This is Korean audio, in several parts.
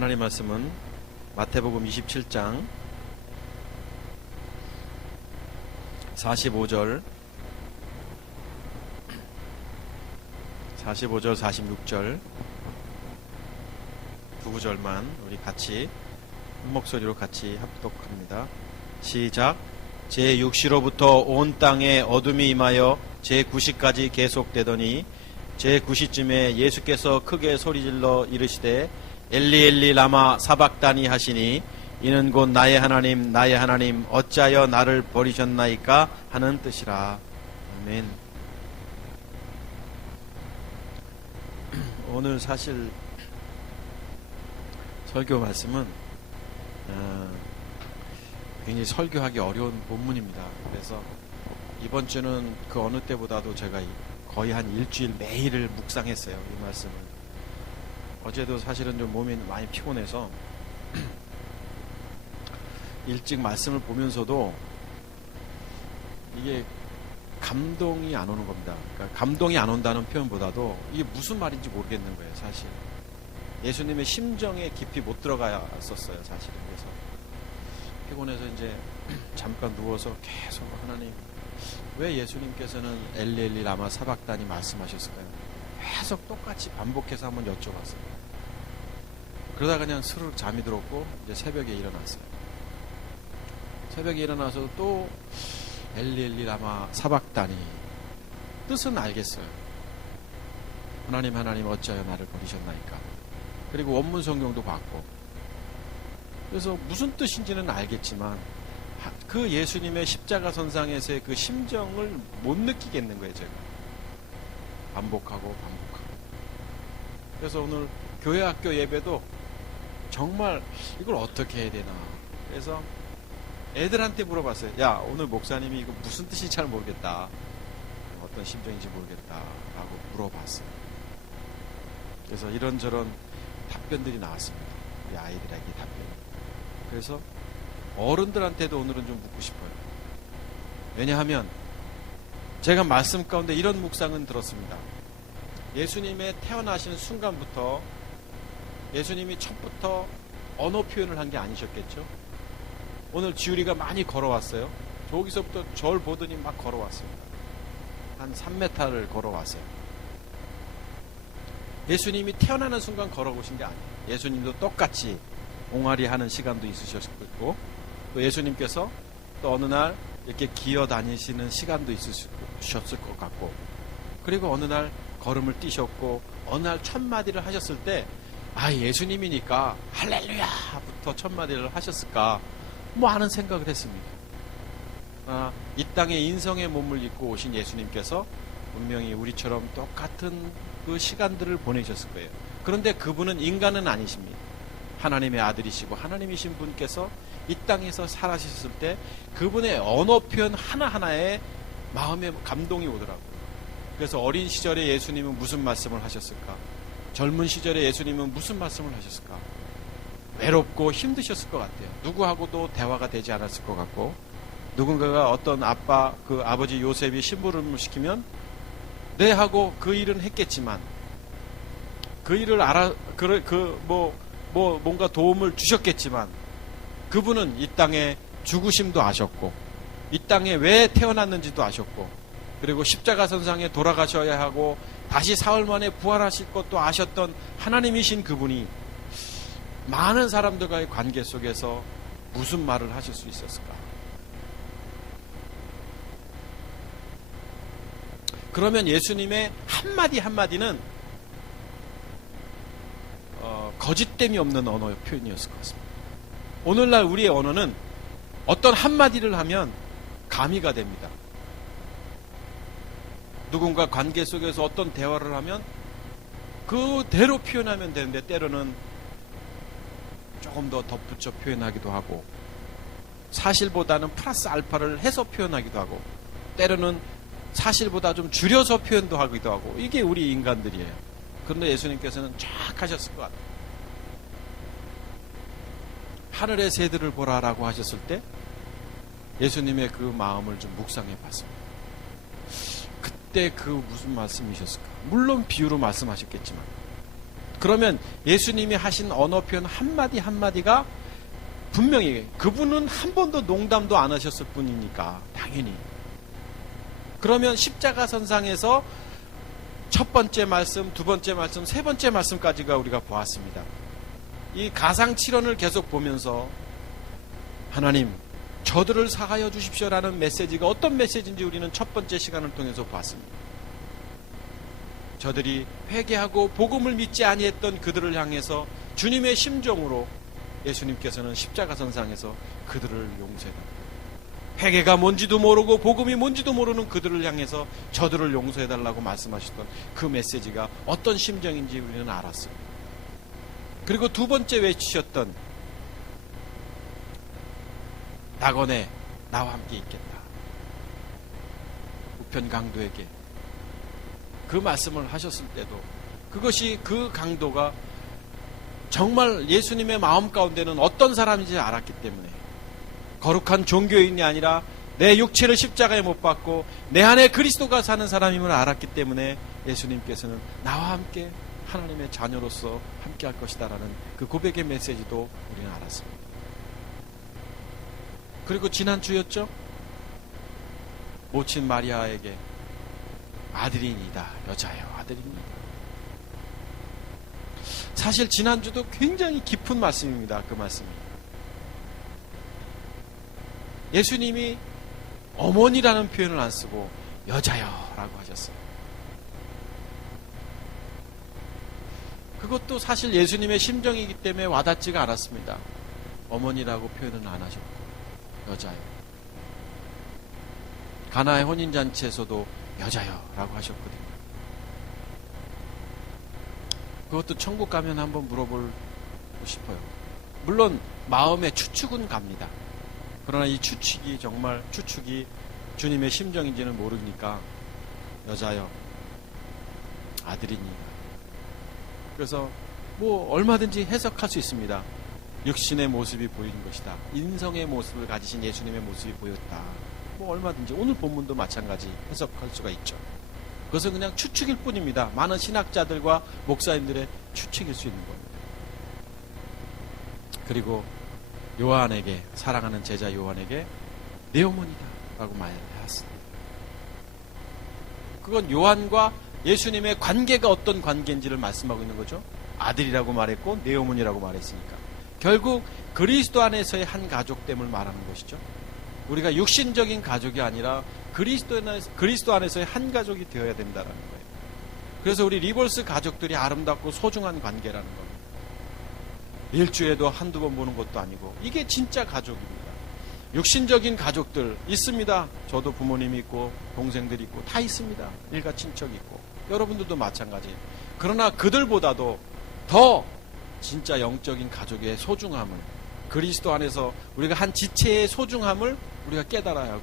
하나님 말씀은 마태복음 27장 45절 46절 두 구절만 우리 같이 한 목소리로 같이 합독합니다. 시작. 제6시로부터 온 땅에 어둠이 임하여 제9시까지 계속되더니 제9시쯤에 예수께서 크게 소리질러 이르시되 엘리 엘리 라마 사박다니 하시니 이는 곧 나의 하나님 어찌하여 나를 버리셨나이까 하는 뜻이라. 아멘. 오늘 사실 설교 말씀은 굉장히 설교하기 어려운 본문입니다. 그래서 이번 주는 그 어느 때보다도 제가 거의 한 일주일 매일을 묵상했어요. 이 말씀을. 어제도 사실은 좀 몸이 많이 피곤해서 일찍 말씀을 보면서도 이게 감동이 안 오는 겁니다. 그러니까 감동이 안 온다는 표현보다도 이게 무슨 말인지 모르겠는 거예요, 사실. 예수님의 심정에 깊이 못 들어갔었어요, 사실은. 그래서 피곤해서 이제 잠깐 누워서 계속 하나님, 왜 예수님께서는 엘리 엘리 라마 사박다니 말씀하셨을까요? 계속 똑같이 반복해서 한번 여쭤봤어요. 그러다 그냥 스르륵 잠이 들었고 이제 새벽에 일어났어요. 새벽에 일어나서 또 엘리 엘리 라마 사박다니 뜻은 알겠어요. 하나님 어찌하여 나를 버리셨나이까. 그리고 원문 성경도 봤고 그래서 무슨 뜻인지는 알겠지만 그 예수님의 십자가 선상에서의 그 심정을 못 느끼겠는 거예요, 제가. 반복하고. 그래서 오늘 교회 학교 예배도 정말 이걸 어떻게 해야 되나. 그래서 애들한테 물어봤어요. 야, 오늘 목사님이 이거 무슨 뜻인지 잘 모르겠다. 어떤 심정인지 모르겠다. 라고 물어봤어요. 그래서 이런저런 답변들이 나왔습니다. 우리 아이들에게 답변. 그래서 어른들한테도 오늘은 좀 묻고 싶어요. 왜냐하면 제가 말씀 가운데 이런 묵상은 들었습니다. 예수님의 태어나시는 순간부터 예수님이 첫부터 언어 표현을 한 게 아니셨겠죠? 오늘 지우리가 많이 걸어왔어요. 저기서부터 절 보더니 막 걸어왔습니다. 한 3m를 걸어왔어요. 예수님이 태어나는 순간 걸어오신 게 아니에요. 예수님도 똑같이 옹알이 하는 시간도 있으셨고 또 예수님께서 또 어느 날 이렇게 기어 다니시는 시간도 있으셨을 것 같고 그리고 어느 날 걸음을 뛰셨고 어느 날 첫 마디를 하셨을 때 예수님이니까 할렐루야부터 첫 마디를 하셨을까 하는 생각을 했습니다. 이 땅에 인성의 몸을 입고 오신 예수님께서 분명히 우리처럼 똑같은 그 시간들을 보내셨을 거예요. 그런데 그분은 인간은 아니십니다. 하나님의 아들이시고 하나님이신 분께서 이 땅에서 살아셨을 때 그분의 언어 표현 하나하나에 마음에 감동이 오더라고요. 그래서 어린 시절에 예수님은 무슨 말씀을 하셨을까? 젊은 시절에 예수님은 무슨 말씀을 하셨을까? 외롭고 힘드셨을 것 같아요. 누구하고도 대화가 되지 않았을 것 같고 누군가가 어떤 그 아버지 요셉이 심부름을 시키면 네 하고 그 일은 했겠지만 그 일을 뭔가 도움을 주셨겠지만 그분은 이 땅에 죽으심도 아셨고 이 땅에 왜 태어났는지도 아셨고 그리고 십자가 선상에 돌아가셔야 하고 다시 사흘 만에 부활하실 것도 아셨던 하나님이신 그분이 많은 사람들과의 관계 속에서 무슨 말을 하실 수 있었을까? 그러면 예수님의 한마디는 거짓됨이 없는 언어의 표현이었을 것 같습니다. 오늘날 우리의 언어는 어떤 한마디를 하면 가미가 됩니다. 누군가 관계 속에서 어떤 대화를 하면 그대로 표현하면 되는데 때로는 조금 더 덧붙여 표현하기도 하고 사실보다는 플러스 알파를 해서 표현하기도 하고 때로는 사실보다 좀 줄여서 표현도 하기도 하고 이게 우리 인간들이에요. 그런데 예수님께서는 쫙 하셨을 것 같아요. 하늘의 새들을 보라라고 하셨을 때 예수님의 그 마음을 좀 묵상해 봤습니다. 그때 그 무슨 말씀이셨을까? 물론 비유로 말씀하셨겠지만 그러면 예수님이 하신 언어 표현 한마디 한마디가 분명히 그분은 한 번도 농담도 안 하셨을 뿐이니까 당연히. 그러면 십자가 선상에서 첫 번째 말씀, 두 번째 말씀, 세 번째 말씀까지가 우리가 보았습니다. 이 가상칠언을 계속 보면서 하나님 저들을 사하여 주십시오라는 메시지가 어떤 메시지인지 우리는 첫 번째 시간을 통해서 보았습니다. 저들이 회개하고 복음을 믿지 아니했던 그들을 향해서 주님의 심정으로 예수님께서는 십자가 선상에서 그들을 용서해달라고, 회개가 뭔지도 모르고 복음이 뭔지도 모르는 그들을 향해서 저들을 용서해달라고 말씀하셨던 그 메시지가 어떤 심정인지 우리는 알았어요. 그리고 두 번째 외치셨던 낙원에 나와 함께 있겠다, 우편 강도에게 그 말씀을 하셨을 때도 그것이 그 강도가 정말 예수님의 마음 가운데는 어떤 사람인지 알았기 때문에, 거룩한 종교인이 아니라 내 육체를 십자가에 못 박고 내 안에 그리스도가 사는 사람임을 알았기 때문에 예수님께서는 나와 함께 하나님의 자녀로서 함께 할 것이다라는 그 고백의 메시지도 우리는 알았습니다. 그리고 지난주였죠? 모친 마리아에게 아들이니다, 여자여 아들입니다. 사실 지난주도 굉장히 깊은 말씀입니다. 그 말씀이. 예수님이 어머니라는 표현을 안 쓰고 여자여라고 하셨어요. 그것도 사실 예수님의 심정이기 때문에 와닿지가 않았습니다. 어머니라고 표현은 안 하셨고 여자여. 가나의 혼인잔치에서도 여자여라고 하셨거든요. 그것도 천국 가면 한번 물어보고 싶어요. 물론 마음의 추측은 갑니다. 그러나 이 추측이 정말 추측이 주님의 심정인지는 모르니까 여자여 아들이니. 그래서 뭐 얼마든지 해석할 수 있습니다. 육신의 모습이 보이는 것이다, 인성의 모습을 가지신 예수님의 모습이 보였다, 뭐 얼마든지 오늘 본문도 마찬가지 해석할 수가 있죠. 그것은 그냥 추측일 뿐입니다. 많은 신학자들과 목사님들의 추측일 수 있는 겁니다. 그리고 요한에게, 사랑하는 제자 요한에게 내 어머니다 라고 말했습니다. 그건 요한과 예수님의 관계가 어떤 관계인지를 말씀하고 있는 거죠. 아들이라고 말했고 내 어머니라고 말했으니까 결국 그리스도 안에서의 한 가족됨을 말하는 것이죠. 우리가 육신적인 가족이 아니라 그리스도 안에서의 한 가족이 되어야 된다는 거예요. 그래서 우리 리볼스 가족들이 아름답고 소중한 관계라는 겁니다. 일주일에도 한두 번 보는 것도 아니고 이게 진짜 가족입니다. 육신적인 가족들 있습니다. 저도 부모님이 있고 동생들이 있고 다 있습니다. 일가 친척 있고 여러분들도 마찬가지예요. 그러나 그들보다도 더 진짜 영적인 가족의 소중함을, 그리스도 안에서 우리가 한 지체의 소중함을 우리가 깨달아야 하고,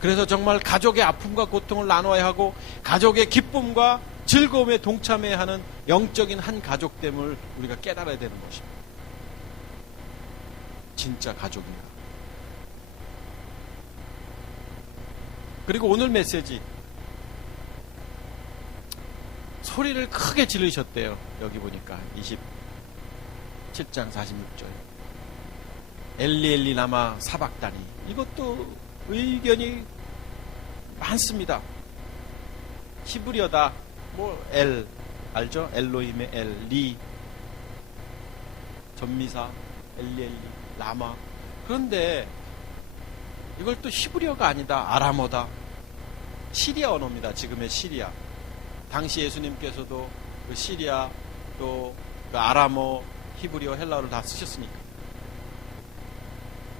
그래서 정말 가족의 아픔과 고통을 나눠야 하고 가족의 기쁨과 즐거움에 동참해야 하는 영적인 한 가족됨을 우리가 깨달아야 되는 것입니다. 진짜 가족입니다. 그리고 오늘 메시지, 소리를 크게 지르셨대요. 여기 보니까 27장 46절 엘리 엘리 라마 사박다니. 이것도 의견이 많습니다. 히브리어다. 뭐 엘 알죠? 엘로힘의 엘, 리 전미사 엘리 엘리 라마. 그런데 이걸 또 히브리어가 아니다, 아람어다. 시리아 언어입니다. 지금의 시리아. 당시 예수님께서도 그 시리아 또 그 아람어, 히브리어, 헬라어를 다 쓰셨으니까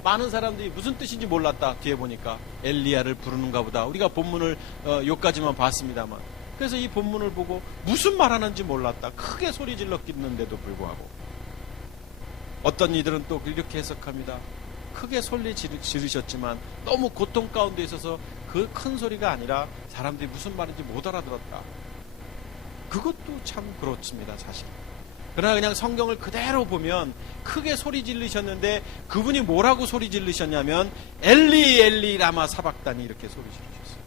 많은 사람들이 무슨 뜻인지 몰랐다. 뒤에 보니까 엘리야를 부르는가 보다. 우리가 본문을 요까지만 봤습니다만, 그래서 이 본문을 보고 무슨 말하는지 몰랐다. 크게 소리 질렀는데도 불구하고 어떤 이들은 또 이렇게 해석합니다. 크게 소리 지르셨지만 너무 고통 가운데 있어서 그 큰 소리가 아니라 사람들이 무슨 말인지 못 알아들었다. 그것도 참 그렇습니다, 사실. 그러나 그냥 성경을 그대로 보면 크게 소리 지르셨는데 그분이 뭐라고 소리 지르셨냐면 엘리 엘리 라마 사박다니 이렇게 소리 지르셨어요.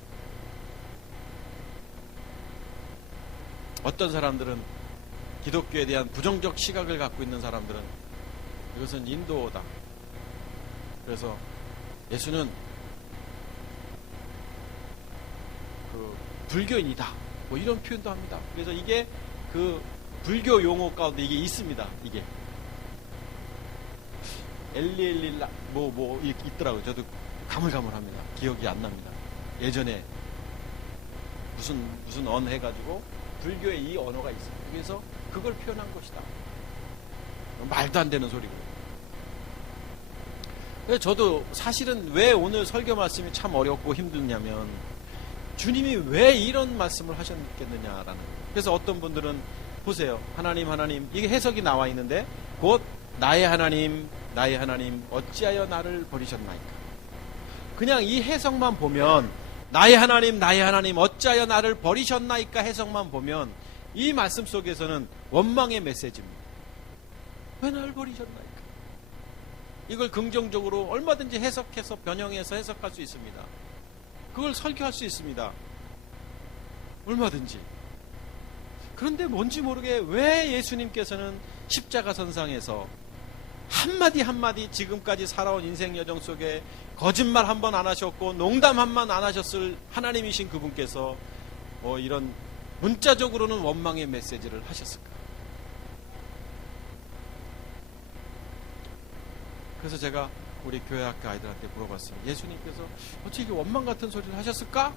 어떤 사람들은 기독교에 대한 부정적 시각을 갖고 있는 사람들은 이것은 인도다. 그래서 예수는 그 불교인이다. 뭐 이런 표현도 합니다. 그래서 이게 그 불교 용어 가운데 이게 있습니다. 이게 엘리엘릴라 뭐 있더라고요. 저도 가물가물합니다. 기억이 안 납니다. 예전에 무슨 언 해가지고 불교에 이 언어가 있어요. 그래서 그걸 표현한 것이다. 말도 안 되는 소리고. 그래서 저도 사실은 왜 오늘 설교 말씀이 참 어렵고 힘드냐면 주님이 왜 이런 말씀을 하셨겠느냐라는 거예요. 그래서 어떤 분들은 보세요. 하나님 이게 해석이 나와 있는데 곧 나의 하나님 어찌하여 나를 버리셨나이까. 그냥 이 해석만 보면 나의 하나님 어찌하여 나를 버리셨나이까 해석만 보면 이 말씀 속에서는 원망의 메시지입니다. 왜 나를 버리셨나이까. 이걸 긍정적으로 얼마든지 해석해서 변형해서 해석할 수 있습니다. 그걸 설교할 수 있습니다. 얼마든지. 그런데 뭔지 모르게 왜 예수님께서는 십자가 선상에서 한마디 지금까지 살아온 인생 여정 속에 거짓말 한 번 안 하셨고 농담 한 번 안 하셨을 하나님이신 그분께서 뭐 이런 문자적으로는 원망의 메시지를 하셨을까? 그래서 제가 우리 교회 학교 아이들한테 물어봤어요. 예수님께서 어떻게 원망 같은 소리를 하셨을까?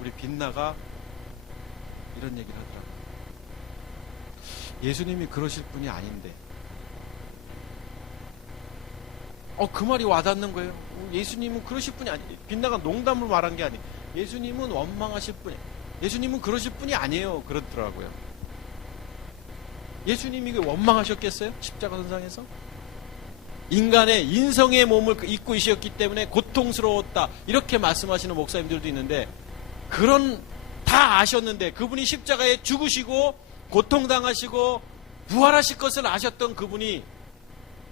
우리 빛나가 이런 얘기를 하더라고요. 예수님이 그러실 분이 아닌데. 그 말이 와닿는 거예요. 예수님은 그러실 분이 아니에요. 빛나가 농담을 말한 게 아니에요. 예수님은 원망하실 분이에요. 예수님은 그러실 분이 아니에요. 그러더라고요. 예수님이 원망하셨겠어요? 십자가 선상에서? 인간의 인성의 몸을 입고 있었기 때문에 고통스러웠다. 이렇게 말씀하시는 목사님들도 있는데 다 아셨는데 그분이 십자가에 죽으시고 고통당하시고 부활하실 것을 아셨던 그분이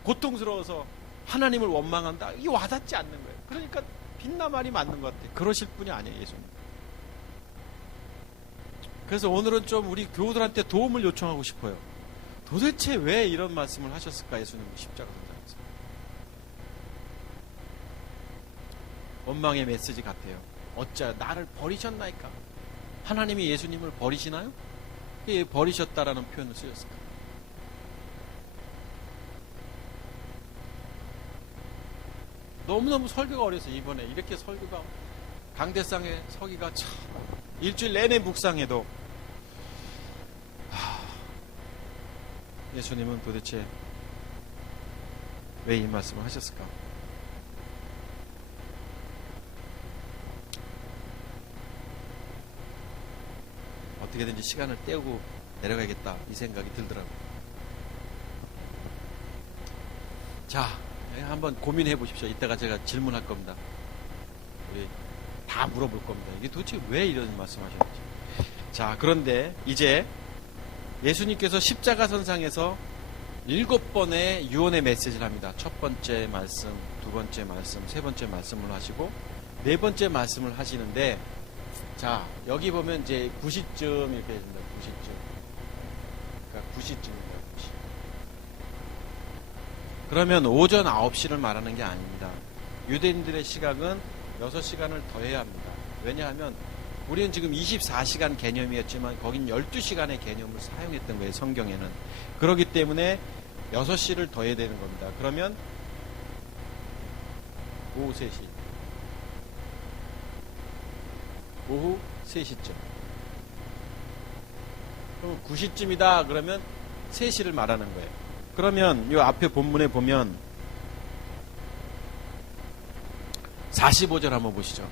고통스러워서 하나님을 원망한다. 이게 와닿지 않는 거예요. 그러니까 빛나 말이 맞는 것 같아요. 그러실 분이 아니에요. 예수님. 그래서 오늘은 좀 우리 교우들한테 도움을 요청하고 싶어요. 도대체 왜 이런 말씀을 하셨을까? 예수님은 십자가 선상에서. 원망의 메시지 같아요. 어찌하여 나를 버리셨나이까? 하나님이 예수님을 버리시나요? 왜 버리셨다라는 표현을 쓰셨을까? 너무너무 설교가 어려서 이번에 이렇게 설교가 강대상에 서기가 참 일주일 내내 묵상해도 예수님은 도대체 왜 이 말씀을 하셨을까? 어떻게든지 시간을 때우고 내려가겠다 이 생각이 들더라고요. 자, 한번 고민해 보십시오. 이따가 제가 질문할 겁니다. 우리 다 물어볼 겁니다. 이게 도대체 왜 이런 말씀하셨는지. 자, 그런데 이제 예수님께서 십자가 선상에서 7번의 유언의 메시지를 합니다. 첫 번째 말씀, 두 번째 말씀, 세 번째 말씀을 하시고 네 번째 말씀을 하시는데, 자, 여기 보면 이제 9시쯤 이렇게 됩니다. 9시쯤. 그러니까 9시쯤입니다. 9시. 그러면 오전 9시를 말하는 게 아닙니다. 유대인들의 시각은 6시간을 더해야 합니다. 왜냐하면 우리는 지금 24시간 개념이었지만 거긴 12시간의 개념을 사용했던 거예요. 성경에는. 그렇기 때문에 6시를 더해야 되는 겁니다. 그러면 오후 3시. 오후 3시쯤. 그럼 9시쯤이다 그러면 3시를 말하는 거예요. 그러면 이 앞에 본문에 보면 45절 한번 보시죠.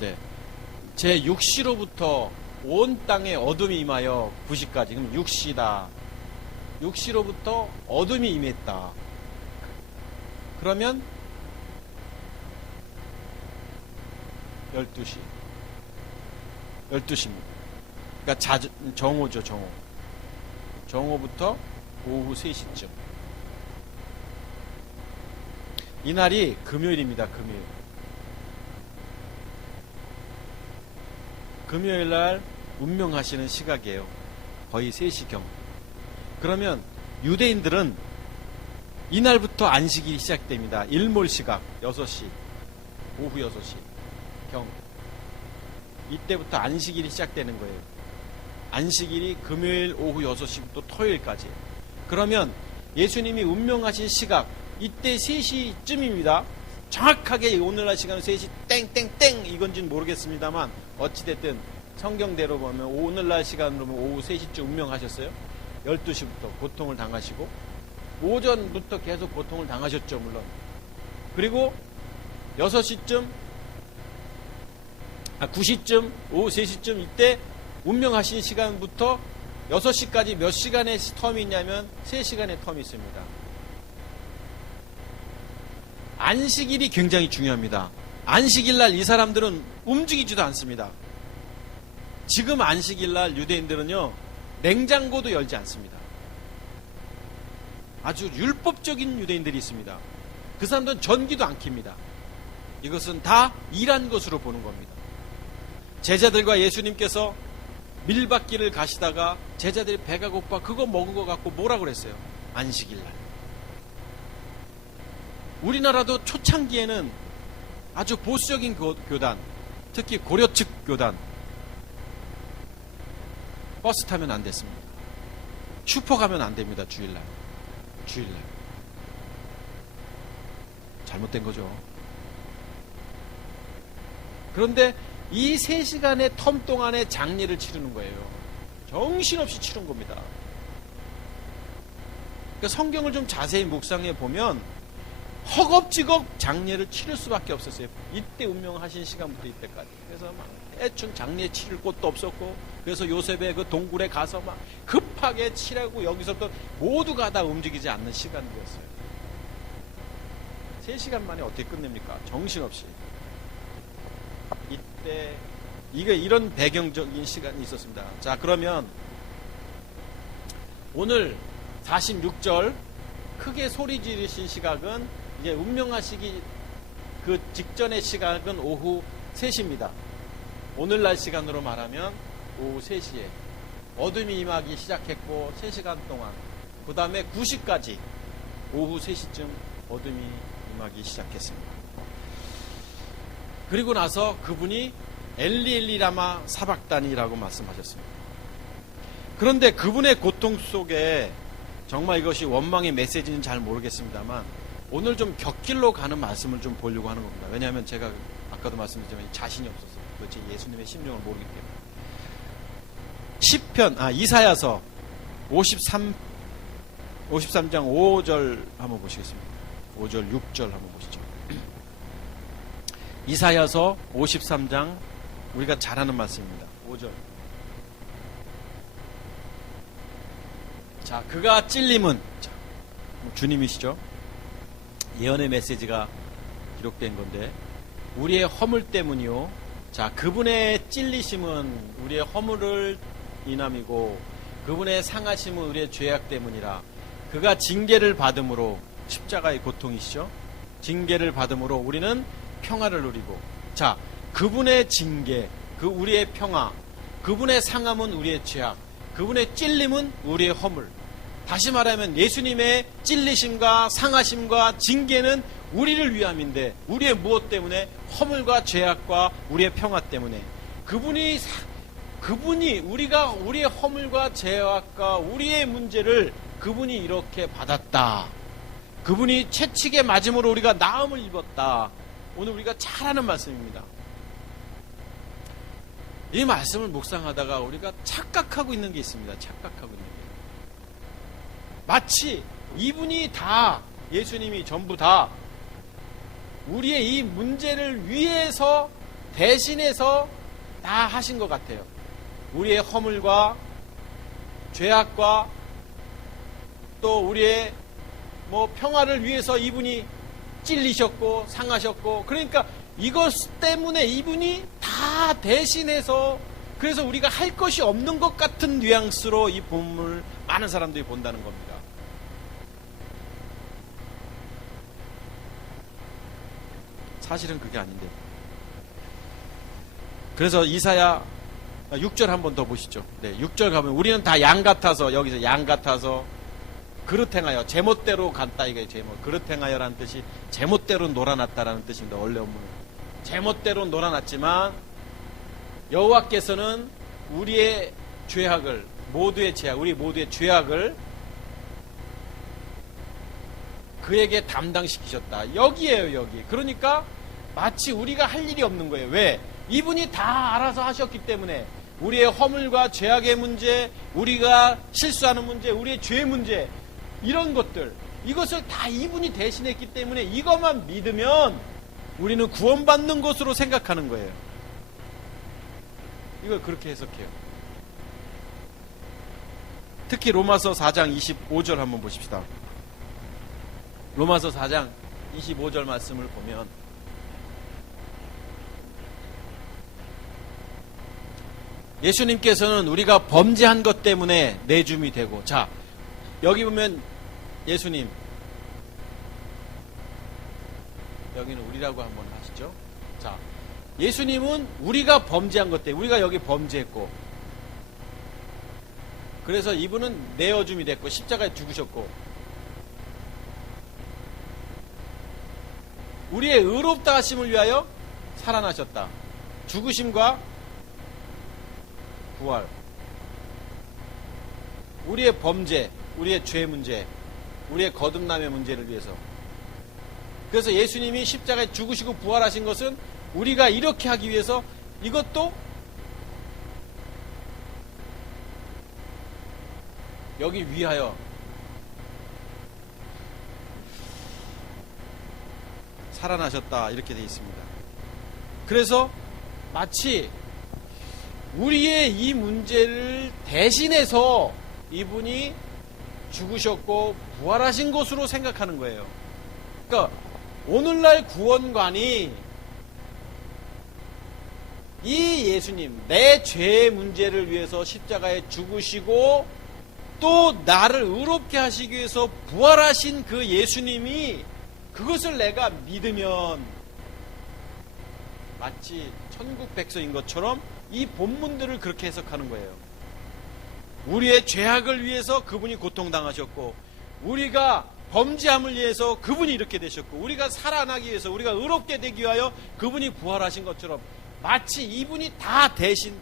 네. 제 6시로부터 온 땅에 어둠이 임하여 9시까지. 그럼 6시다. 6시로부터 어둠이 임했다. 그러면 12시. 12시입니다. 그러니까 정오죠, 정오. 정오부터 오후 3시쯤. 이날이 금요일입니다, 금요일. 금요일 날 운명하시는 시각이에요. 거의 3시경. 그러면 유대인들은 이날부터 안식일이 시작됩니다. 일몰시각 6시, 오후 6시 경. 이때부터 안식일이 시작되는 거예요. 안식일이 금요일 오후 6시부터 토요일까지. 그러면 예수님이 운명하신 시각, 이때 3시쯤입니다. 정확하게 오늘날 시간은 3시 땡땡땡 이건지는 모르겠습니다만 어찌됐든 성경대로 보면 오늘날 시간으로 보면 오후 3시쯤 운명하셨어요. 12시부터 고통을 당하시고 오전부터 계속 고통을 당하셨죠, 물론. 그리고 6시쯤 9시쯤 오후 3시쯤 이때 운명하신 시간부터 6시까지 몇 시간의 텀이 있냐면 3시간의 텀이 있습니다. 안식일이 굉장히 중요합니다. 안식일날 이 사람들은 움직이지도 않습니다. 지금 안식일날 유대인들은요, 냉장고도 열지 않습니다. 아주 율법적인 유대인들이 있습니다. 그 사람들은 전기도 안 켭니다. 이것은 다 일한 것으로 보는 겁니다. 제자들과 예수님께서 밀밭길을 가시다가 제자들이 배가 고파 그거 먹은 것 같고 뭐라 그랬어요? 안식일날. 우리나라도 초창기에는 아주 보수적인 교단, 특히 고려 측 교단, 버스 타면 안 됐습니다. 슈퍼 가면 안 됩니다. 주일날. 잘못된 거죠. 그런데 이 3시간의 텀 동안에 장례를 치르는 거예요. 정신없이 치른 겁니다. 그러니까 성경을 좀 자세히 묵상해 보면 허겁지겁 장례를 치를 수밖에 없었어요. 이때 운명하신 시간부터 이때까지. 그래서 막 대충 장례 치를 곳도 없었고, 그래서 요셉의 그 동굴에 가서 막 급하게 치라고 여기서부터 모두가 다 움직이지 않는 시간이었어요. 3시간 만에 어떻게 끝냅니까? 정신없이. 이때 이런 배경적인 시간이 있었습니다. 자, 그러면 오늘 46절 크게 소리 지르신 시각은 이제 운명하시기 그 직전의 시각은 오후 3시입니다. 오늘날 시간으로 말하면 오후 3시에 어둠이 임하기 시작했고 3시간 동안, 그 다음에 9시까지 오후 3시쯤 어둠이 임하기 시작했습니다. 그리고 나서 그분이 엘리 엘리 라마 사박단이라고 말씀하셨습니다. 그런데 그분의 고통 속에 정말 이것이 원망의 메시지는 잘 모르겠습니다만 오늘 좀 곁길로 가는 말씀을 좀 보려고 하는 겁니다. 왜냐하면 제가 아까도 말씀드렸지만 자신이 없어서 도대체 예수님의 심령을 모르기 때문에. 이사야서 53장 5절 한번 보시겠습니다. 5절 6절 한번 보시죠. 이사야서 53장 우리가 잘 아는 말씀입니다. 5절. 자, 그가 찔림은, 자, 주님이시죠? 예언의 메시지가 기록된 건데, 우리의 허물 때문이요. 자, 그분의 찔리심은 우리의 허물을 인함이고, 그분의 상하심은 우리의 죄악 때문이라. 그가 징계를 받음으로, 십자가의 고통이시죠? 징계를 받음으로 우리는 평화를 누리고, 자, 그분의 징계, 그 우리의 평화, 그분의 상함은 우리의 죄악, 그분의 찔림은 우리의 허물. 다시 말하면 예수님의 찔리심과 상하심과 징계는 우리를 위함인데, 우리의 무엇 때문에? 허물과 죄악과 우리의 평화 때문에. 그분이 우리의 허물과 죄악과 우리의 문제를 그분이 이렇게 받았다. 그분이 채찍에 맞음으로 우리가 나음을 입었다. 오늘 우리가 잘 아는 말씀입니다. 이 말씀을 묵상하다가 우리가 착각하고 있는 게 있습니다. 착각하고 있는 게. 마치 이분이 다, 예수님이 전부 다 우리의 이 문제를 위해서 대신해서 다 하신 것 같아요. 우리의 허물과 죄악과 또 우리의 평화를 위해서 이분이 찔리셨고 상하셨고, 그러니까 이것 때문에 이분이 다 대신해서, 그래서 우리가 할 것이 없는 것 같은 뉘앙스로 이 본문을 많은 사람들이 본다는 겁니다. 사실은 그게 아닌데. 그래서 이사야 6절 한 번 더 보시죠. 네, 6절 가면 우리는 다 양 같아서, 여기서 양 같아서 그릇 행하여 제멋대로 간다. 이게 제멋. 그릇 행하여라는 뜻이 제멋대로 놀아났다라는 뜻입니다. 원래 원문은 제멋대로 놀아났지만 여호와께서는 우리의 죄악을, 모두의 죄악, 우리 모두의 죄악을 그에게 담당시키셨다. 여기에요, 여기. 그러니까 마치 우리가 할 일이 없는 거예요. 왜? 이분이 다 알아서 하셨기 때문에 우리의 허물과 죄악의 문제, 우리가 실수하는 문제, 우리의 죄의 문제, 이런 것들, 이것을 다 이분이 대신했기 때문에 이것만 믿으면 우리는 구원받는 것으로 생각하는 거예요. 이걸 그렇게 해석해요. 특히 로마서 4장 25절 한번 보십시다. 로마서 4장 25절 말씀을 보면 예수님께서는 우리가 범죄한 것 때문에 내줌이 되고, 자, 여기 보면 예수님, 여기는 우리라고 한번 하시죠. 자, 예수님은 우리가 범죄한 것 때문에, 우리가 여기 범죄했고, 그래서 이분은 내어줌이 됐고 십자가에 죽으셨고, 우리의 의롭다 하심을 위하여 살아나셨다. 죽으심과 부활, 우리의 범죄, 우리의 죄 문제, 우리의 거듭남의 문제를 위해서. 그래서 예수님이 십자가에 죽으시고 부활하신 것은 우리가 이렇게 하기 위해서, 이것도 여기 위하여 살아나셨다, 이렇게 되어 있습니다. 그래서 마치 우리의 이 문제를 대신해서 이분이 죽으셨고 부활하신 것으로 생각하는 거예요. 그러니까 오늘날 구원관이 이 예수님, 내 죄의 문제를 위해서 십자가에 죽으시고 또 나를 의롭게 하시기 위해서 부활하신 그 예수님이, 그것을 내가 믿으면 마치 천국 백성인 것처럼 이 본문들을 그렇게 해석하는 거예요. 우리의 죄악을 위해서 그분이 고통당하셨고, 우리가 범죄함을 위해서 그분이 이렇게 되셨고, 우리가 살아나기 위해서, 우리가 의롭게 되기 위하여 그분이 부활하신 것처럼 마치 이분이 다 대신.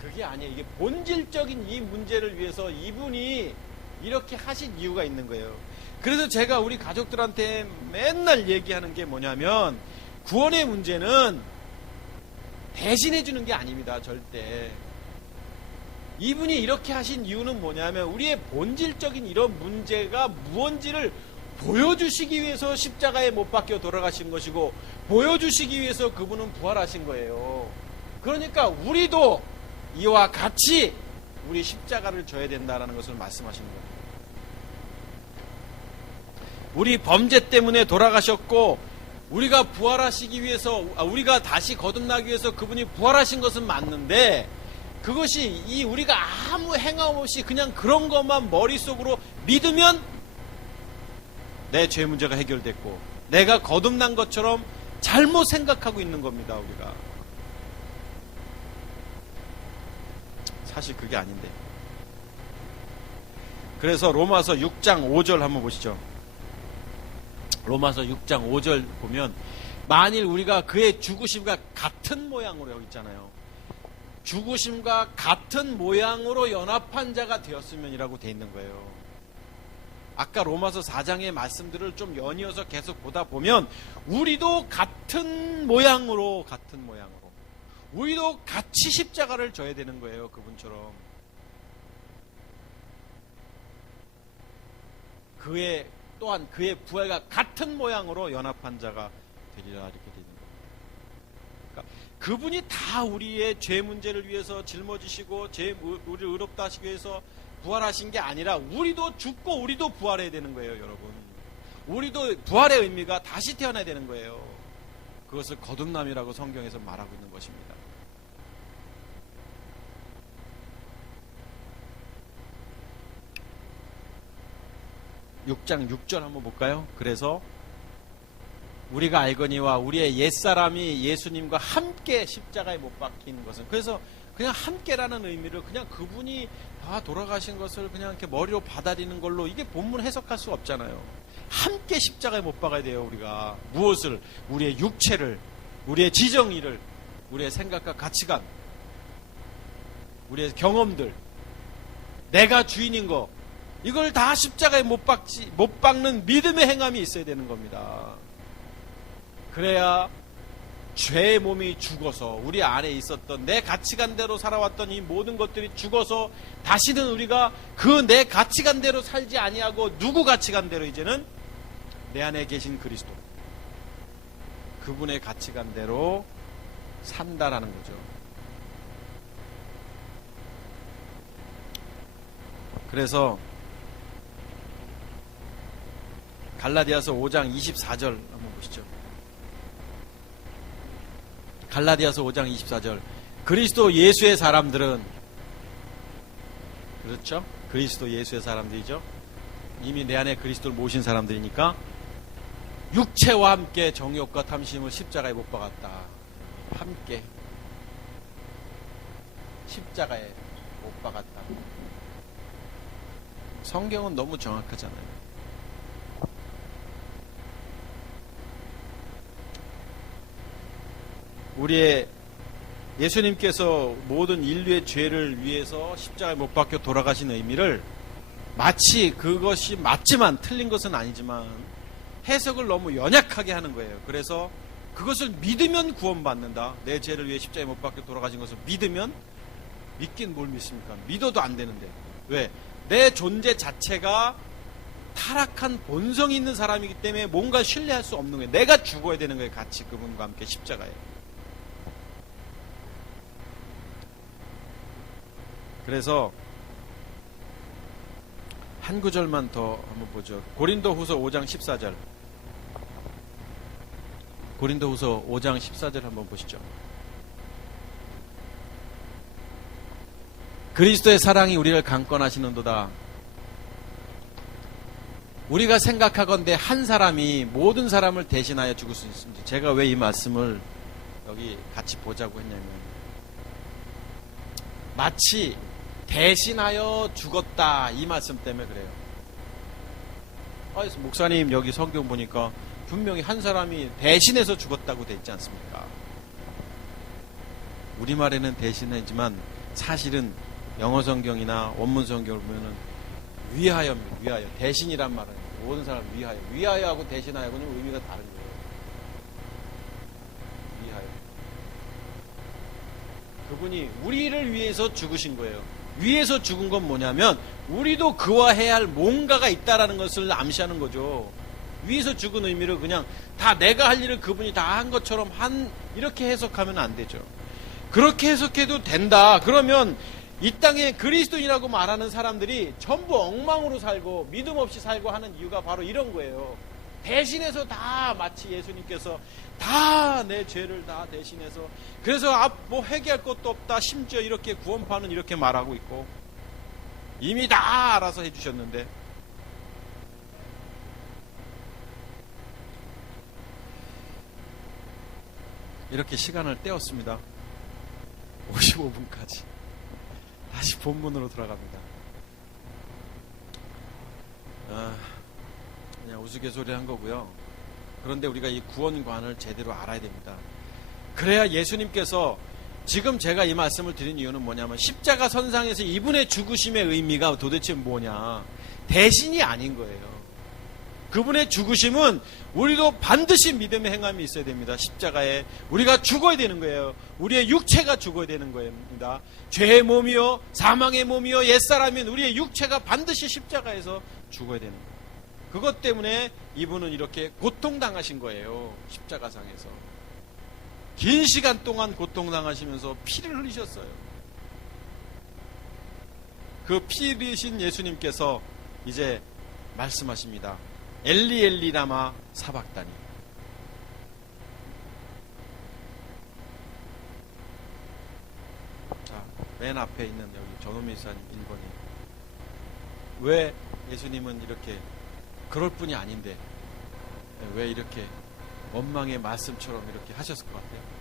그게 아니에요. 이게 본질적인 이 문제를 위해서 이분이 이렇게 하신 이유가 있는 거예요. 그래서 제가 우리 가족들한테 맨날 얘기하는 게 뭐냐면, 구원의 문제는 대신해 주는 게 아닙니다. 절대. 이분이 이렇게 하신 이유는 뭐냐면 우리의 본질적인 이런 문제가 무언지를 보여주시기 위해서 십자가에 못 박혀 돌아가신 것이고, 보여주시기 위해서 그분은 부활하신 거예요. 그러니까 우리도 이와 같이 우리 십자가를 져야 된다는 것을 말씀하시는 거예요. 우리 범죄 때문에 돌아가셨고, 우리가 부활하시기 위해서, 우리가 다시 거듭나기 위해서 그분이 부활하신 것은 맞는데, 그것이 우리가 아무 행함 없이 그냥 그런 것만 머릿속으로 믿으면 내 죄 문제가 해결됐고 내가 거듭난 것처럼 잘못 생각하고 있는 겁니다. 우리가 사실 그게 아닌데. 그래서 로마서 6장 5절 한번 보시죠. 로마서 6장 5절 보면, 만일 우리가 그의 죽으심과 같은 모양으로, 여기 있잖아요, 죽으심과 같은 모양으로 연합한 자가 되었으면이라고 돼 있는 거예요. 아까 로마서 4장의 말씀들을 좀 연이어서 계속 보다 보면 우리도 같은 모양으로 우리도 같이 십자가를 져야 되는 거예요. 그분처럼. 또한 그의 부활과 같은 모양으로 연합한 자가 되리라, 이렇게 되는 거예요. 그러니까 그분이 다 우리의 죄 문제를 위해서 짊어지시고 우리를 의롭다 하시기 위해서 부활하신 게 아니라 우리도 죽고 우리도 부활해야 되는 거예요. 여러분, 우리도 부활의 의미가 다시 태어나야 되는 거예요. 그것을 거듭남이라고 성경에서 말하고 있는 것입니다. (6장 6절) 한번 볼까요? 그래서 우리가 알거니와 우리의 옛사람이 예수님과 함께 십자가에 못 박힌 것은, 그래서 그냥 함께라는 의미를 그냥 그분이 돌아가신 것을 그냥 이렇게 머리로 받아들이는 걸로 이게 본문 해석할 수 없잖아요. 함께 십자가에 못 박아야 돼요. 우리가 무엇을, 우리의 육체를, 우리의 지정의를, 우리의 생각과 가치관, 우리의 경험들, 내가 주인인 거, 이걸 다 십자가에 못 박는 믿음의 행함이 있어야 되는 겁니다. 그래야 죄의 몸이 죽어서 우리 안에 있었던 내 가치관대로 살아왔던 이 모든 것들이 죽어서 다시는 우리가 그 내 가치관대로 살지 아니하고 누구 가치관대로 이제는 내 안에 계신 그리스도, 그분의 가치관대로 산다라는 거죠. 그래서 갈라디아서 5장 24절 한번 보시죠. 갈라디아서 5장 24절. 그리스도 예수의 사람들은, 그렇죠? 그리스도 예수의 사람들이죠. 이미 내 안에 그리스도를 모신 사람들이니까 육체와 함께 정욕과 탐심을 십자가에 못 박았다. 함께 십자가에 못 박았다. 성경은 너무 정확하잖아요. 우리의 예수님께서 모든 인류의 죄를 위해서 십자가에 못 박혀 돌아가신 의미를 마치 그것이 맞지만 틀린 것은 아니지만 해석을 너무 연약하게 하는 거예요. 그래서 그것을 믿으면 구원받는다. 내 죄를 위해 십자가에 못 박혀 돌아가신 것을 믿으면, 믿긴 뭘 믿습니까? 믿어도 안 되는데. 왜? 내 존재 자체가 타락한 본성이 있는 사람이기 때문에 뭔가 신뢰할 수 없는 거예요. 내가 죽어야 되는 거예요. 같이 그분과 함께 십자가에. 그래서 한 구절만 더 한번 보죠. 고린도후서 5장 14절. 고린도후서 5장 14절 한번 보시죠. 그리스도의 사랑이 우리를 강권하시는도다. 우리가 생각하건대 한 사람이 모든 사람을 대신하여 죽을 수 있습니다. 제가 왜 이 말씀을 여기 같이 보자고 했냐면, 마치 대신하여 죽었다 이 말씀 때문에 그래요. 목사님 여기 성경 보니까 분명히 한 사람이 대신해서 죽었다고 돼 있지 않습니까? 우리말에는 대신이지만 사실은 영어 성경이나 원문 성경을 보면은 위하여입니다. 위하여. 대신이란 말은 모든 사람 위하여. 위하여하고 대신하여는 의미가 다른 거예요. 위하여. 그분이 우리를 위해서 죽으신 거예요. 위해서 죽은 건 뭐냐면 우리도 그와 해야 할 뭔가가 있다라는 것을 암시하는 거죠. 위해서 죽은 의미를 그냥 다 내가 할 일을 그분이 다 한 것처럼 이렇게 해석하면 안 되죠. 그렇게 해석해도 된다. 그러면 이 땅에 그리스도인이라고 말하는 사람들이 전부 엉망으로 살고 믿음 없이 살고 하는 이유가 바로 이런 거예요. 대신해서 다 마치 예수님께서 다 내 죄를 다 대신해서, 그래서 뭐 회개할 것도 없다, 심지어 이렇게 구원파는 이렇게 말하고 있고 이미 다 알아서 해주셨는데, 이렇게 시간을 때웠습니다. 55분까지 다시 본문으로 돌아갑니다. 그냥 우스갯소리 한 거고요. 그런데 우리가 이 구원관을 제대로 알아야 됩니다. 그래야 예수님께서, 지금 제가 이 말씀을 드린 이유는 뭐냐면, 십자가 선상에서 이분의 죽으심의 의미가 도대체 뭐냐, 대신이 아닌 거예요. 그분의 죽으심은 우리도 반드시 믿음의 행함이 있어야 됩니다. 십자가에 우리가 죽어야 되는 거예요. 우리의 육체가 죽어야 되는 겁니다. 죄의 몸이요 사망의 몸이요 옛사람인 우리의 육체가 반드시 십자가에서 죽어야 되는 거예요. 그것 때문에 이분은 이렇게 고통당하신 거예요. 십자가상에서 긴 시간 동안 고통당하시면서 피를 흘리셨어요. 그 피 흘리신 예수님께서 이제 말씀하십니다. 엘리 엘리 라마 사박다니. 자, 맨 앞에 있는 여기 전호민 사님 1번이 왜 예수님은 이렇게 그럴 뿐이 아닌데 왜 이렇게 원망의 말씀처럼 이렇게 하셨을 것 같아요.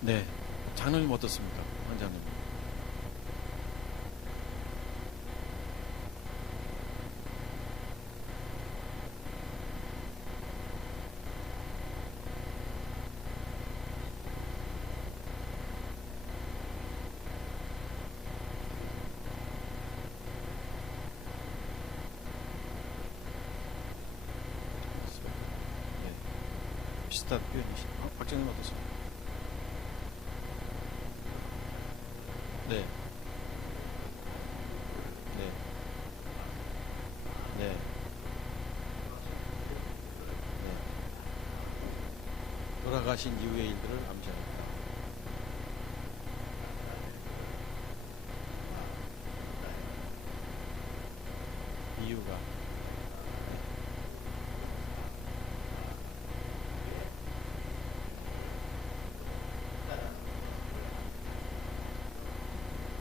네, 장로님 어떻습니까? 원장님. 네, 비슷한 표현이시죠. 박정님 어떻습니까? 네, 네, 네, 네. 돌아가신 이후의 일들을 암시합니다. 이유가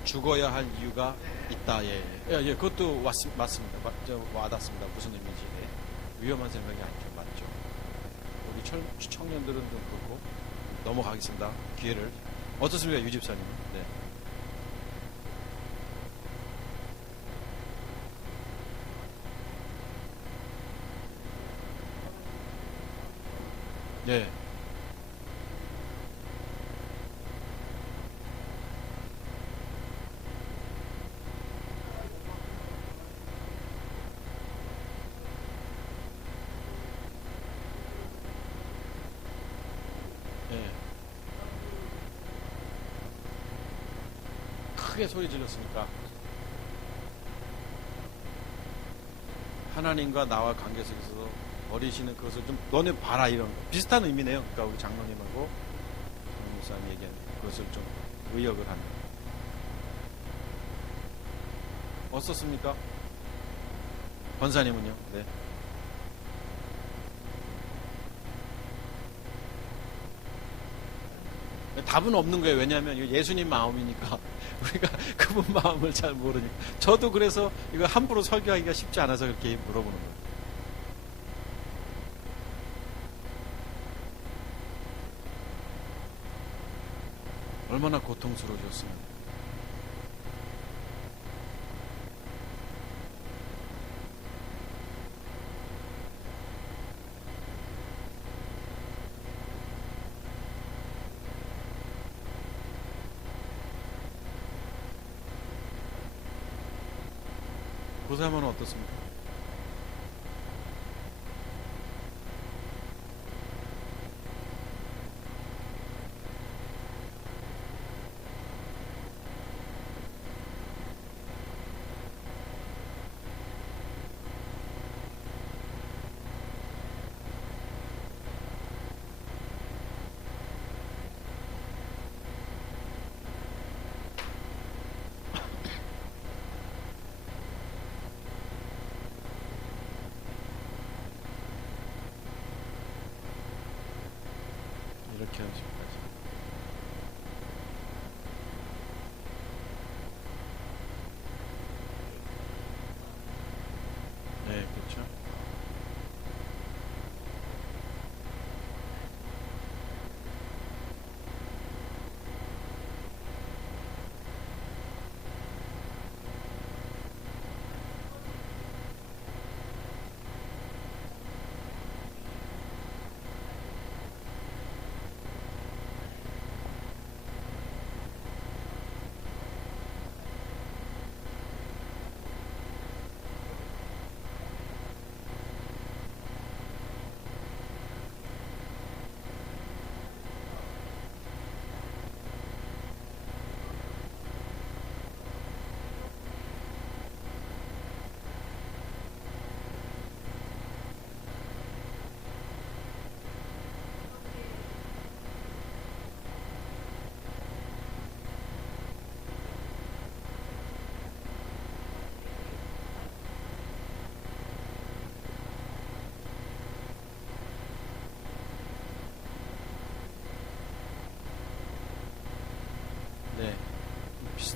죽어야 할 이유가 있다. 예, 예, 그것도 맞습니다. 와닿습니다. 무슨 의미인지. 예. 위험한 생각이 아니죠. 맞죠. 우리 청년들은 좀 그렇고 넘어가겠습니다. 기회를. 어떻습니까, 유 집사님은? 네. 네. 네. 크게 소리 질렀으니까 하나님과 나와 관계 속에서 버리시는 그것을 좀 너네 봐라 이런 비슷한 의미네요. 그러니까 우리 장로님하고 장 목사님 얘기한 그것을 좀 의역을 하는. 어떻습니까? 권사님은요? 네. 답은 없는 거예요. 왜냐하면 이거 예수님 마음이니까 우리가 그분 마음을 잘 모르니까. 저도 그래서 이거 함부로 설교하기가 쉽지 않아서 그렇게 물어보는 거예요. 얼마나 고통스러우셨으면. 고사하면 어떻습니까? 이렇게 하는 식까지. 네, 그렇죠.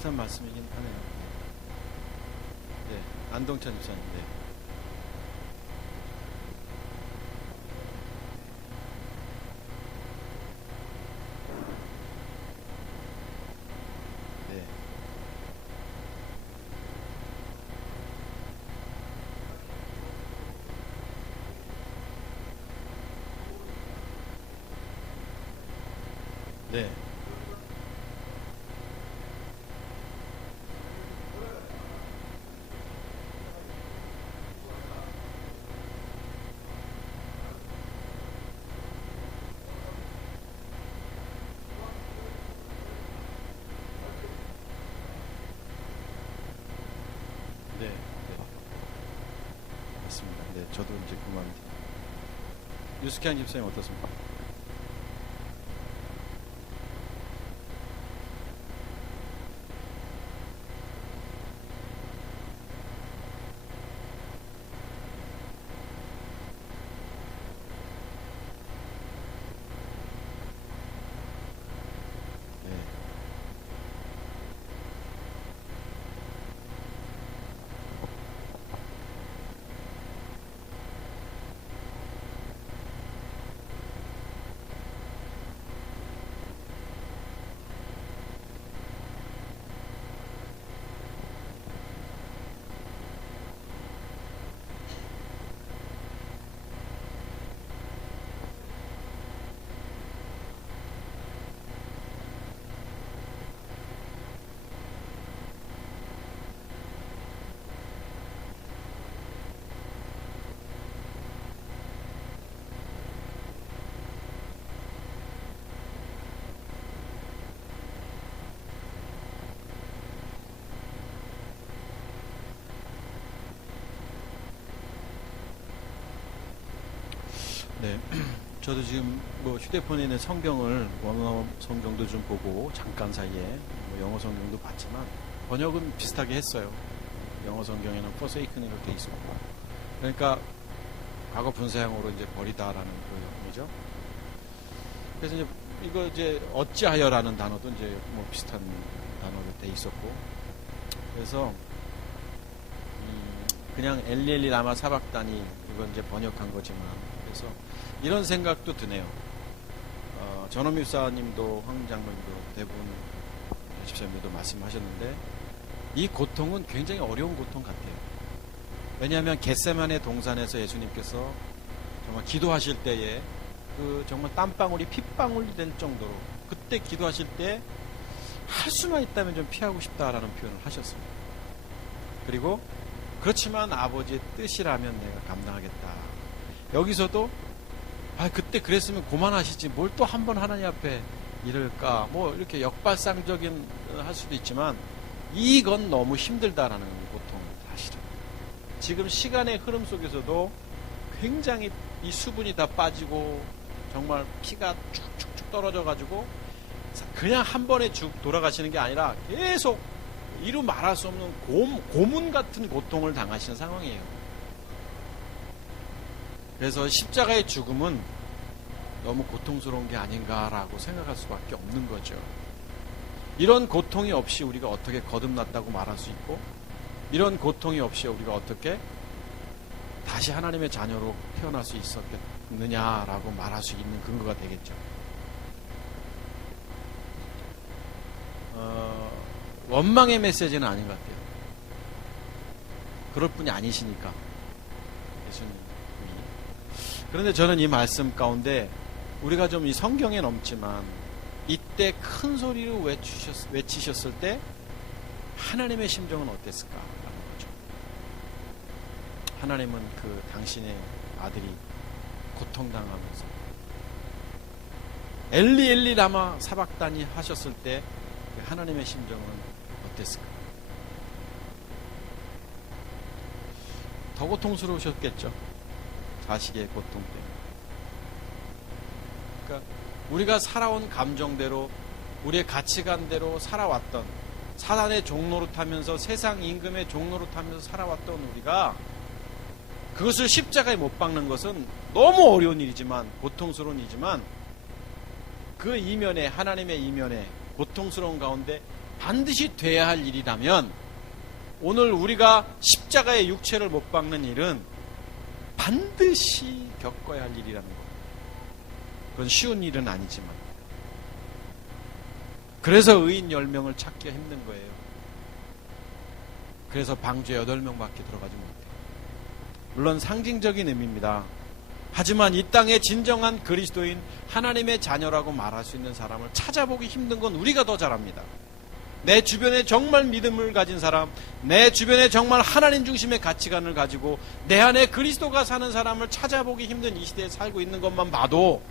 비슷한 말씀이긴 하네요. 네, 안동찬 집사님. 네. 네. 네. 네. 네. 맞습니다. 네, 저도 이제 그 마음이 듭니다. 유스케한 집사님 어떻습니까? 네. 네. 저도 지금 뭐 휴대폰에 있는 성경을 원어 성경도 좀 보고 잠깐 사이에 뭐 영어 성경도 봤지만 번역은 비슷하게 했어요. 영어 성경에는 forsaken 이렇게 돼 있었고, 그러니까 과거 분사형으로 이제 버리다라는 그 의미죠. 그래서 이제 이거 이제 어찌하여라는 단어도 이제 뭐 비슷한 단어로 돼 있었고, 그래서 그냥 엘리엘리 라마 사박다니 이건 이제 번역한 거지만, 그래서 이런 생각도 드네요. 전원미 목사님도 황 장로님도 대부분 집사님도 말씀하셨는데 이 고통은 굉장히 어려운 고통 같아요. 왜냐하면 겟세마네 동산에서 예수님께서 정말 기도하실 때에 그 정말 땀방울이 핏방울이 될 정도로 그때 기도하실 때 할 수만 있다면 좀 피하고 싶다라는 표현을 하셨습니다. 그리고 그렇지만 아버지의 뜻이라면 내가 감당하겠다. 여기서도 그때 그랬으면 그만하시지 뭘 또 한 번 하나님 앞에 이럴까, 뭐 이렇게 역발상적인 할 수도 있지만 이건 너무 힘들다라는 고통 아시죠? 지금 시간의 흐름 속에서도 굉장히 이 수분이 다 빠지고 정말 피가 쭉쭉쭉 떨어져 가지고 그냥 한 번에 쭉 돌아가시는 게 아니라 계속 이루 말할 수 없는 고문 같은 고통을 당하시는 상황이에요. 그래서 십자가의 죽음은 너무 고통스러운 게 아닌가라고 생각할 수밖에 없는 거죠. 이런 고통이 없이 우리가 어떻게 거듭났다고 말할 수 있고, 이런 고통이 없이 우리가 어떻게 다시 하나님의 자녀로 태어날 수 있었겠느냐라고 말할 수 있는 근거가 되겠죠. 원망의 메시지는 아닌 것 같아요. 그럴 분이 아니시니까 예수님이. 그런데 저는 이 말씀 가운데 우리가 좀 이 성경에 넘지만 이때 큰 소리로 외치셨을 때 하나님의 심정은 어땠을까라는 거죠. 하나님은 그 당신의 아들이 고통당하면서 엘리 엘리 라마 사박다니 하셨을 때 하나님의 심정은 어땠을까? 더 고통스러우셨겠죠. 자식의 고통 때문에. 그러니까 우리가 살아온 감정대로, 우리의 가치관대로 살아왔던, 사단의 종로로 타면서, 세상 임금의 종로로 타면서 살아왔던 우리가 그것을 십자가에 못 박는 것은 너무 어려운 일이지만, 고통스러운 일이지만, 그 이면에, 하나님의 이면에 고통스러운 가운데 반드시 돼야 할 일이라면 오늘 우리가 십자가의 육체를 못 박는 일은 반드시 겪어야 할 일이라는 겁니다. 그건 쉬운 일은 아니지만. 그래서 의인 10명을 찾기가 힘든 거예요. 그래서 방주에 8명밖에 들어가지 못해요. 물론 상징적인 의미입니다. 하지만 이 땅에 진정한 그리스도인 하나님의 자녀라고 말할 수 있는 사람을 찾아보기 힘든 건 우리가 더 잘합니다. 내 주변에 정말 믿음을 가진 사람, 내 주변에 정말 하나님 중심의 가치관을 가지고 내 안에 그리스도가 사는 사람을 찾아보기 힘든 이 시대에 살고 있는 것만 봐도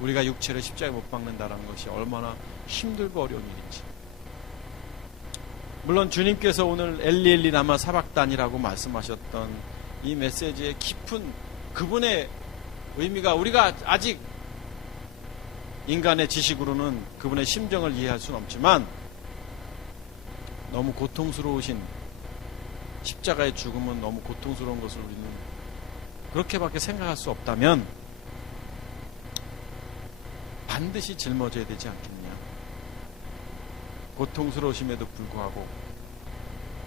우리가 육체를 십자가에 못 박는다는 것이 얼마나 힘들고 어려운 일인지. 물론 주님께서 오늘 엘리 라마 사박단이라고 말씀하셨던 이 메시지의 깊은 그분의 의미가 우리가 아직 인간의 지식으로는 그분의 심정을 이해할 수는 없지만 너무 고통스러우신 십자가의 죽음은 너무 고통스러운 것을 우리는 그렇게밖에 생각할 수 없다면 반드시 짊어져야 되지 않겠냐. 고통스러우심에도 불구하고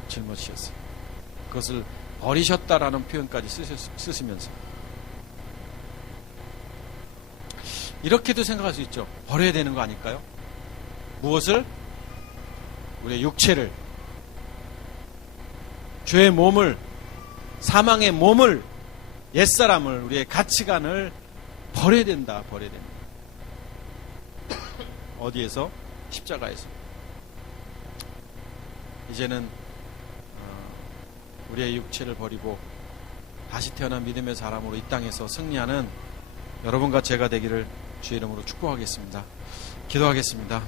짊어지셨어요. 그것을 버리셨다라는 표현까지 쓰시면서 이렇게도 생각할 수 있죠. 버려야 되는 거 아닐까요? 무엇을? 우리의 육체를, 죄의 몸을, 사망의 몸을, 옛사람을, 우리의 가치관을 버려야 된다. 버려야 된다. 어디에서? 십자가에서. 이제는 우리의 육체를 버리고 다시 태어난 믿음의 사람으로 이 땅에서 승리하는 여러분과 제가 되기를 주의 이름으로 축복하겠습니다. 기도하겠습니다.